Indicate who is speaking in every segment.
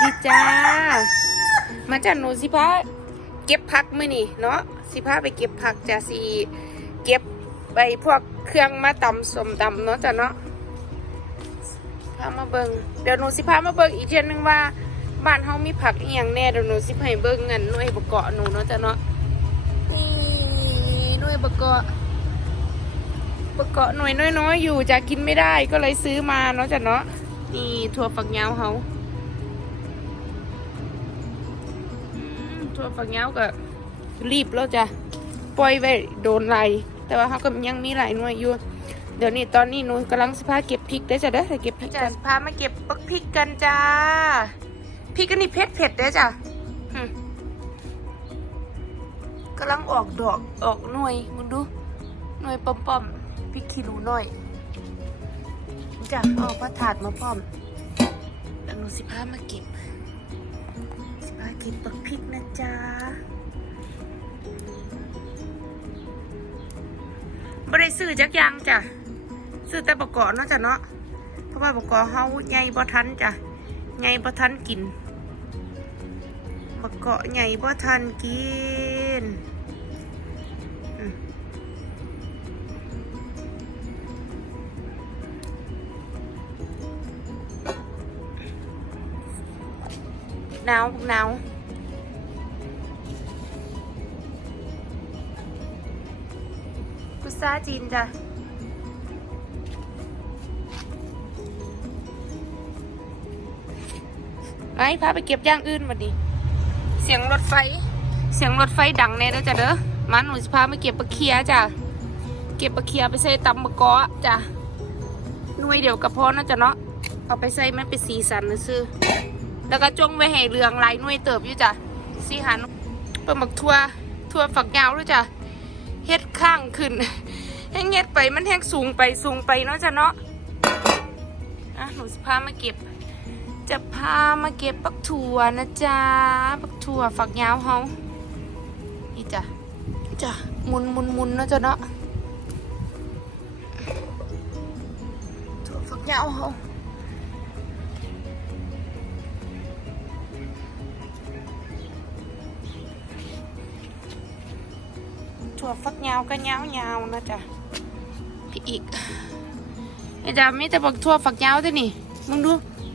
Speaker 1: ดีจ้า มาจากหนูสิพาเก็บผักมื้อนี่เนาะสิพาไปเก็บผักจ้ะสิเก็บไปพวกเครื่องมาตำสมตำเนาะจ้ะเนาะพามาเบิงเดี๋ยวหนูสิพามาเบิงอีกเทียนนึงว่าบ้านเฮามีผักอีหยังแน่เดี๋ยวหนูสิให้เบิงเงินหน่วยบกเกาะหนูเนาะจ้ะเนาะนี่หน่วยบกเกาะบกเกาะหน่วยน้อยๆอยู่จะกินไม่ได้ก็เลยซื้อมาเนาะจ้ะเนาะนี่ถั่วฝักยาวเฮา มถั่วฝักยาวก็รีบแล้วจ้ะปล่อยไว้โดนไหลแต่ว่าเขาก็ยังมีหลายหน่วยอยู่เดี๋ยวนี้ตอนนี้หนูกำลังสิพาเก็บพริกได้อจ้ะเด้อเก็บพริกกันพามาเก็บปักพริกกันจ้าพริกอันนี้เผ็ดเผ็ดๆเด้อจ้ะหึกำลังออกดอกออกหน่วยมึงดูหน่วยปอมๆพริกขี้หนูหน่อยจ้ะเอาพระถาดมาพร้อมเดี๋ยวหนูสิพามาเก็บสปากินปักพริกนะจ๊ะบริซื้อจักยางจ้ะ ซื้อแต่ประกอบเนาะจ้ะเนาะ เพราะว่าประกอบเฮาใหญ่บ่ทันจ้ะใหญ่บ่ทันกินประกอบใหญ่บ่ทันกิน หนาวหนาวกุซ่าจีนจ้ะไอ้พาไปเก็บย่างอื่นวันนี้เสียงรถไฟ เสียงรถไฟดังแน่เด้อจ้ะเด้อมาหนูจะพามาเก็บปลาเคียจ้ะ เก็บปลาเคียไปใส่ตำมะกอจ้ะหน่วยเดียวกับพอนะจ้ะเนาะ เอาไปใส่มันเป็นสีสันนะซื้อ แล้วก็จงไว้ให้เรืองลายหน่ยเติบอยู่จ้ะสีหันเปิดหมักทั่วทั่วฝักยาวด้วยจ้ะเฮ็ดข้างขึ้นให้เงียดไปมันแห้งสูงไปสูงไปเนาะจ้ะเนาะอะหนูจะพามาเก็บ จะพามาเก็บปักถั่วนะจ๊ะปักถั่วฝักยาวเฮานี่จ้ะจ้ะมุนมุนมุนเนาะจ้ะเนาะถั่วฝักยาวเฮา ถั่วฝักยาวก็ยาวยาวนะจ๊ะพี่อีกไอ้จ้ะมีแต่บอกถั่วฝักยาวเท่านี่มึงดู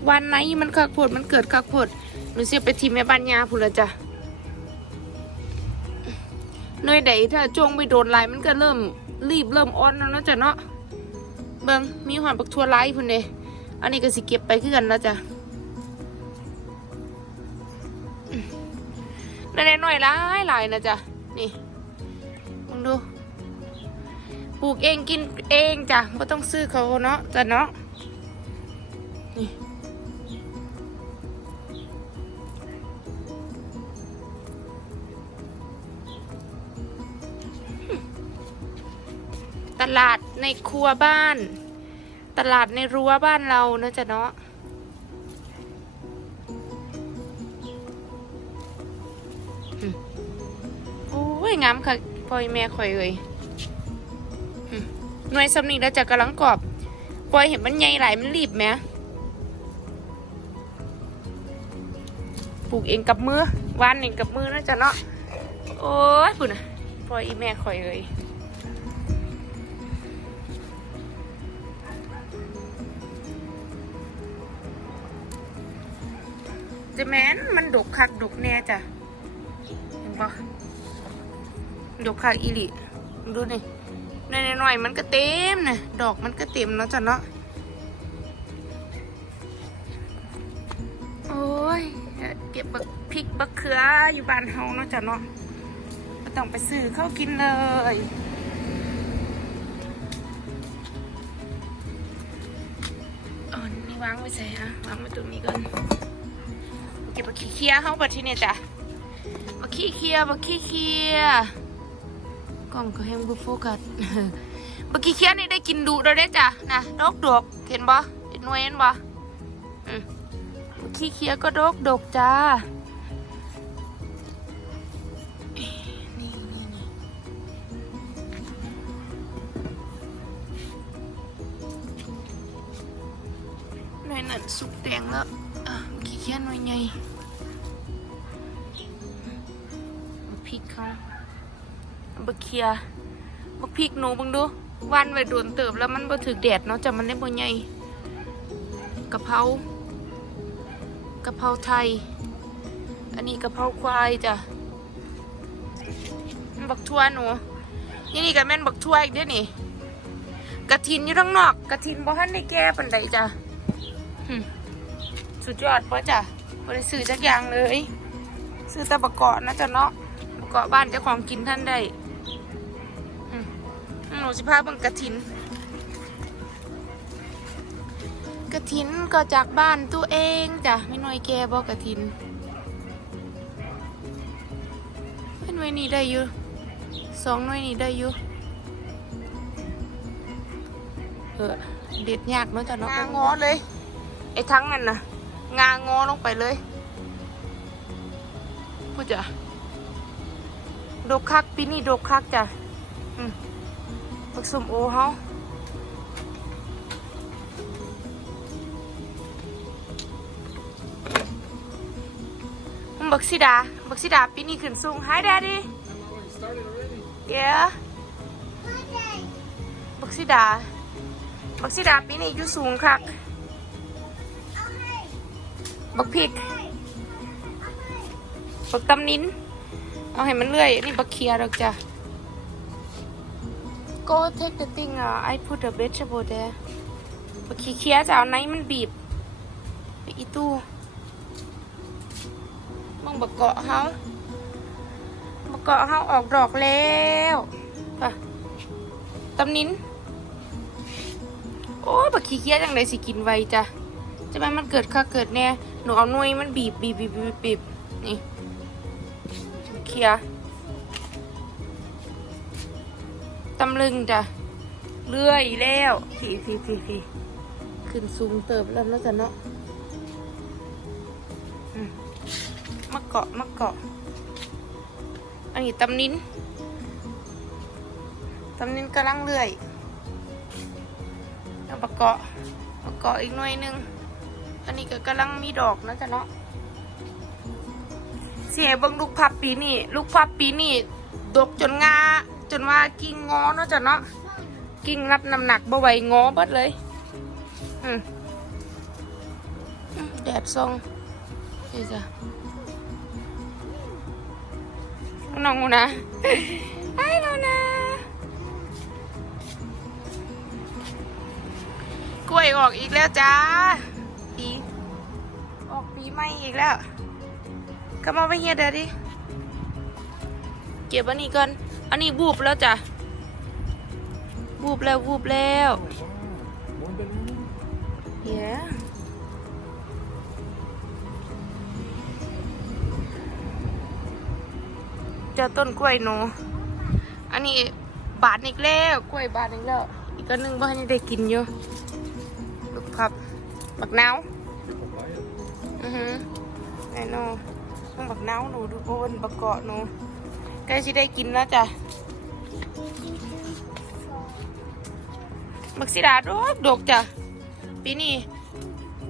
Speaker 1: วันไหนมันคักโพดมันเกิดคักโพดหนูเสียไปทีแม่บ้านยาพูดละจ้ะเนยใดถ้าจงไปโดนลายมันก็เริ่มรีบเริ่มอ่อนแล้วนะจ้ะเนาะเบิงมีหอนปักทั่วไล่พุ่นเดอันนี้ก็สิเก็บไปคือกันแล้วจ้ะนั่นหน่อยหลายหลายนะจ้ะนี่ งดู ปลูกเองกินเองจ้ะไม่ต้องซื้อเขาเนาะจ้ะเนาะนี่ตลาดในครัวบ้าน ตลาดในรั้วบ้านเราเนอะจ๊ะเนาะ พ่อยแม่ข่อยเลยหน่วยสำนีแล้วจะกำลังกรอบปล่อยเห็นมันใหญ่หลายมันรีบไหมปลูกเองกับมือวานเองกับมือนะจ๊ะเนาะโอ้ยปุ่นนะพ่อยอีแม่ข่อยเลยจะแม้นมันดกคักดกแน่จ้ะเห็นปะ ดกคักอีลิดูนี่หน่อยๆมันก็เต็มนะดอกมันก็เต็มเนาะจ้ะเนาะโอ้ยเก็บบักพริกบักเขืออยู่บ้านเฮาเนาะจ้ะเนาะไม่ต้องไปซื้อเข้ากินเลยเออนี่วางไว้ใส่ฮะวางไว้ตรงนี้ก่อนเก็บบักขี้เคียเข้าไปที่นี่จ้ะบักขี้เคียบักขี้เคีย กล้องก็แห้งบุโฟกัสบักขี้เคี้ยนี่ได้กินดุเราได้จ้ะนะดอกดอกเห็นบ่เห็นหน่วยเห็นบ่อืมบักขี้เคี้ยก็ดอกดอกจ้านี่นี่นี่หน่วยนั่นสุกแดงแล้วขี้เคียขียหน่วยใหญ่พริกเขา บักเขียบักพริกหนูบังดูวันไว้โดนเติบแล้วมันบ่ถึกแดดเนาะจะมันได้บ่ใหญ่กะเพรากะเพราไทย อันนี้กะเพราควายจ้ะมันบักทั่วหนูนี่นี่ก็แม่นบักทั่วอีกเด้นี่กระถินอยู่ข้างนอกกระถินบ่ทันได้แก้ปันใดจ้ะสุดยอดปะจ้ะบ่ได้ซื้อจักอย่างเลย ซื้อแต่บักเกาะนะจ้ะเนาะบักเกาะบ้านเจ้าของกินท่านได้ สิพาเบิ่งกระถิน กระถินก็จากบ้านตัวเองจ้ะไม่น้อยแกบอกกระถินเป็นหน่วยนี้ได้อยู่สองหน่วยนี้ได้อยู่เออเด็ดยากเนาะจ้ะเนาะงางอเลยไอ้ทั้งนั้นนะงางอลงไปเลยพูดจ้ะดกคักปีนี้ดกคักจ้ะอืม ผักสมโอเฮาบักซิดา บักซิดาปีนี้ขึ้นสูง Hi Daddy Yeah บักซิดา บักซิดาปีนี้อยู่สูงครับบักพริกบักตำนินเอาให้มันเลื่อย นี่บักเคียดอกจ้ะ Go take the thing uh, I put the vegetable there บักขี้เคียจะเอาไหนมันบีบไปอีตู้มึงบกเกาะเฮาบกเกาะเฮาออกดอกแล้วปะตำนินโอ้บักขี้เกียจจังไดสิกินไวจ้ะจะแม่มันเกิดค่าเกิดแน่หนูเอาหน่วยมันบีบบีบบีบบีบบีบนี่เคลียร์ ตำลึงจ้ะเลื่อยแล้วพี่พี่พี่พี่ขึ้นสูงเติบแล้วเนาะจ้ะเนาะมะเกาะมะเกาะ อันนี้ตำนินตำนินกำลังเลื่อยแล้วมะเกาะมะเกาะอีกหน่วยนึง อันนี้ก็กำลังมีดอกนะจ๊ะเนาะเสียบิ่งลูกพับปีนี่ ลูกพับปีนี่ดกจนงา จนว่ากิ่งงอเนาะจ๊ะเนาะกิ่งรับน้ำหนักบ่ไหวงอเบิดเลย อืมอืมแดดซองนี่จ้ะน้องงูนะไอ้น้องนะกล้วยออกอีกแล้วจ้าปีออกปีใหม่อีกแล้วก็มาไปเฮียเดี๋ยวดิ เก็บอันนี้ก่อน อันนี้บูบแล้วจ้ะบูบแล้วบูบแล้วเย้จอต้นกล้วยหนู อันนี้บาทอีกแล้วกล้วยบาทอีกแล้วอีกก็นึงบ่ให้ได้กินอยู่ลูกพับบักนาวอือฮึแน่นอนต้องบักนาวหนูดูบนบักเกาะหนู ใกล้สิได้กินแล้วจ้ะบักสิดาดกดกจ้ะ ปีนี้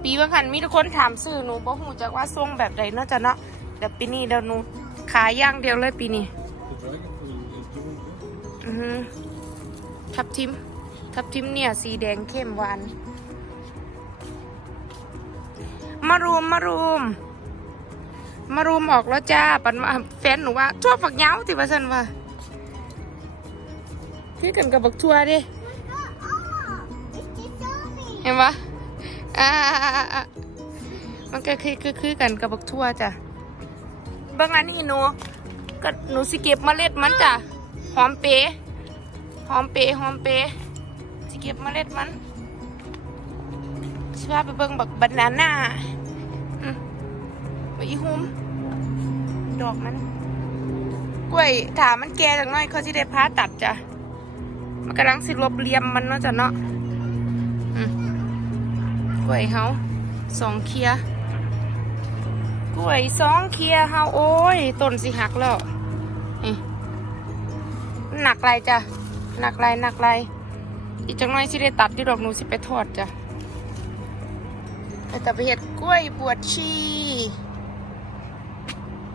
Speaker 1: ปีบางคันมีทุกคนถามซื้อหนูบ่หูจักว่าทรงแบบใดเนาะจ้ะเนาะแต่ปีนี้เดี๋ยวหนูขายย่างเดียวเลยปีนี้อือฮึทับทิม ทับทิมเนี่ย สีแดงเข้มหวาน มารุมมารุม มารุมออกแล้วจ้าปันว่าแฟนหนูว่าทั่วฝักเหย้าที่ว่าสันว่าคือกันกับบักทั่วดิเห็นปะอ่ามันก็คือคือคือกันกับบักทั่วจ้ะบางอันนี่หนูก็หนูสิเก็บเมล็ดมันจ้ะหอมเปย์หอมเปย์หอมเปย์สิเก็บเมล็ดมันสิพาไปเบิ่งบักบานาน่า อีหุมดอกมัน กล้วยถามมันแก่จังน้อยเขาสิได้พาตัดจ้ะ มันกำลังสิรวบเรียมมันเนาะจ้ะเนาะอืมกล้วยเฮาสองเคียกล้วยสองเคียเฮาโอ้ยต้นสิหักแล้วนี่หนักไรจ้ะหนักไรหนักไรอีกจังน้อยสิได้ตัดที่ดอกหนูสิไปทอดจ้ะแล้วก็ไปเฮ็ดกล้วยบวชชี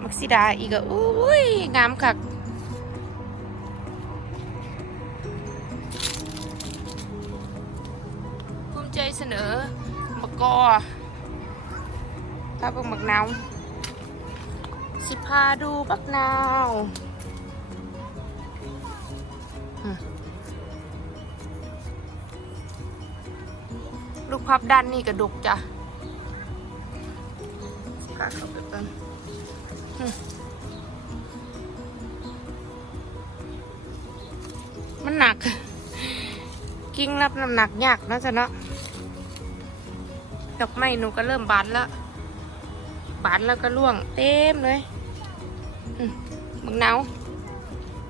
Speaker 1: มักซิดาอีกอะอุ้ย งามคักภูมิใจเสนอมะกอพาเบิ่งบักนาว สิพาดูบักนาวลูกพับด้านนี่กระดกจ้ะพาเข้าไปเบิ่งอื มันหนัก กิ้งรับน้ำหนักยากนะจ๊ะเนาะดอกไม้หนูก็เริ่มบานแล้ว บานแล้วก็ร่วง เต็มเลยมบังนาว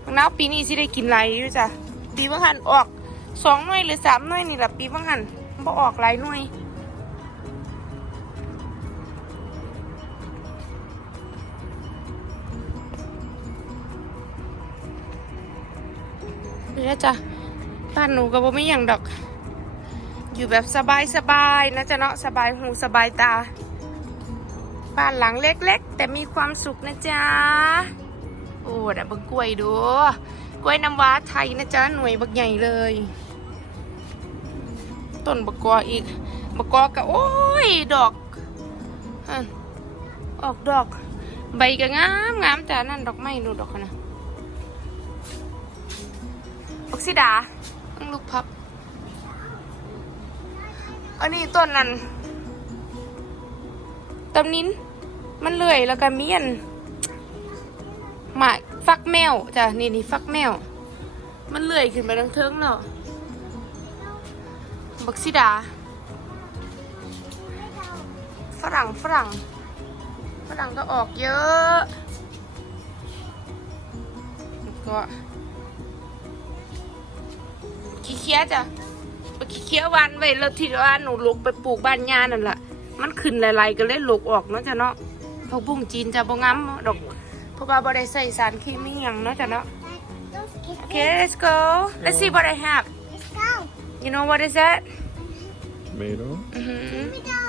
Speaker 1: บังนาวปีนี้สิได้กินไรอยู่จ้ะ ปีบังหันออกสองหน่วยหรือสามหน่วยนี่แหละปีบังหันบ่ออกหลายหน่วย เดี๋ยวจ้ะบ้านหนูก็บ่มีอย่างดอก อยู่แบบสบายสบายๆนะจ๊ะเนาะสบายหูสบายตา บ้านหลังเล็กๆ แต่มีความสุขนะจ๊ะโอ้ดี๋ยวบังกล้วยดู กล้วยน้ำว้าไทยนะจ๊ะหน่วยบักใหญ่เลยต้นบักกออีกบักกอก็โอ้ยดอกออกดอก ใบก็งามงามจ้ะนั่นดอกไม้ดูดอกนะ บักซิดาต้องลูกพับ อันนี้ต้นนั้นตำนินมันเลื่อยแล้วก็เมียนหมาฟักแมวจ้ะนี่นี่ฟักแมว มันเลื่อยขึ้นไปทั้งเทิงเนาะบักซิดา ฝรั่งฝรั่ง ฝรั่งก็ออกเยอะก็ เคี้ยจ้ะไปขี้เคี้ยวันไว้แล้วที่ว่าหนูลุกไปปลูกบ้านยานั่นแหละมันขึ้นหลายๆก็เลยลุกออกเนาะจ้ะเนาะผักบุ้งจีนจะบ่งามดอกเพราะว่าบ่ได้ใส่สารเคมีหยังเนาะจ้ะเนาะ Okay let's go let's see what I have
Speaker 2: Let's go.
Speaker 1: you know what is that
Speaker 3: Tomato.
Speaker 1: mm-hmm.
Speaker 2: We go.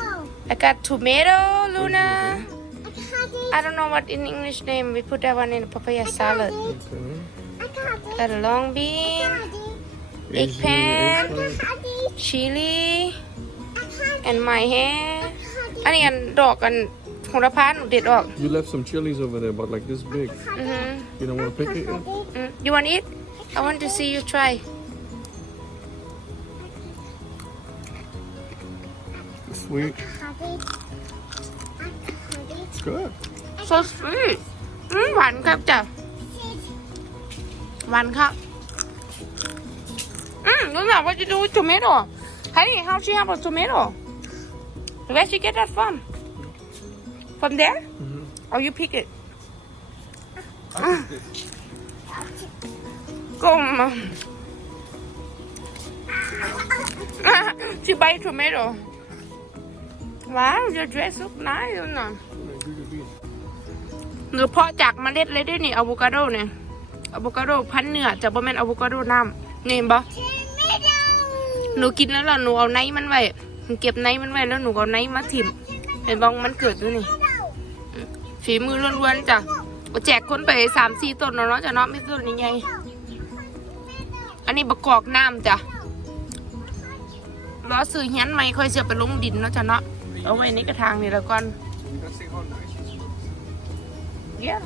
Speaker 1: I got tomato Luna
Speaker 2: I got it.
Speaker 1: I don't know what in English name we put that one in papaya salad
Speaker 2: I
Speaker 3: Okay.
Speaker 2: got it.
Speaker 1: got a long
Speaker 2: I
Speaker 1: bean
Speaker 2: got it.
Speaker 1: eggplant
Speaker 2: I got it.
Speaker 1: chili
Speaker 2: I got it.
Speaker 1: and my hair
Speaker 2: I got
Speaker 1: อันนี้อันดอกอันโหระพาหนูเด็ดออก
Speaker 3: You left some chilies over there, but like this big.
Speaker 1: อือหือ
Speaker 3: You don't want to pick it yet?
Speaker 1: อืม you want it I want to see you try
Speaker 3: Sweet.
Speaker 2: it. I got it.
Speaker 3: It's good.
Speaker 1: so sweet อืมหวานครับจ้ะ หวานครับ อืมรู้จักว่าจะดู tomato honey how she have a tomato where she get that from from there
Speaker 3: Mm-hmm.
Speaker 1: or you pick it ก็มา she buy tomato wow your dress look nice นะหรือเพาะจากเมล็ดเลยด้วยนี่อะโวคาโดเนี่ยอะโวคาโดพันธุ์เนื้อจะบ่แม่นอะโวคาโดน้ำนี่เห็นบ่
Speaker 2: Tomato.
Speaker 1: หนูกินแล้วล่ะหนูเอาไนท์มันไว้หนูเก็บไนท์มันไว้แล้วหนูเอาไนท์มาถิ่มเห็นบ้องมันเกิดด้วยนี่ฝีมือล้วนๆจ้ะก็แจกคนไปสามสี่ต้นแล้วเนาะจ้ะเนาะไม่ต้นใหญ่ๆอันนี้บะกอกน้ำจ้ะรอซื้อเฮียนไหมค่อยเสียไปลงดินเนาะจ้ะเนาะเอาไว้ในกระถางนี่แล้วก่อน Yeah.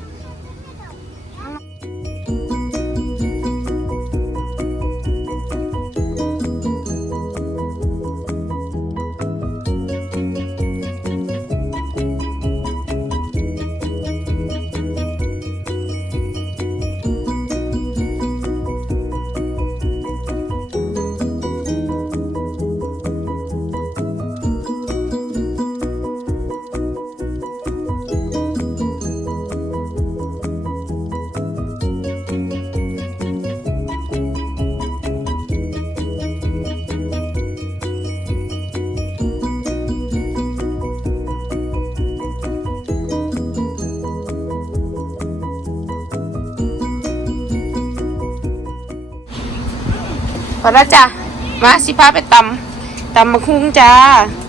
Speaker 1: แล้วจ้ะ มาสิพาไปตำตำมะคุ้งจ้า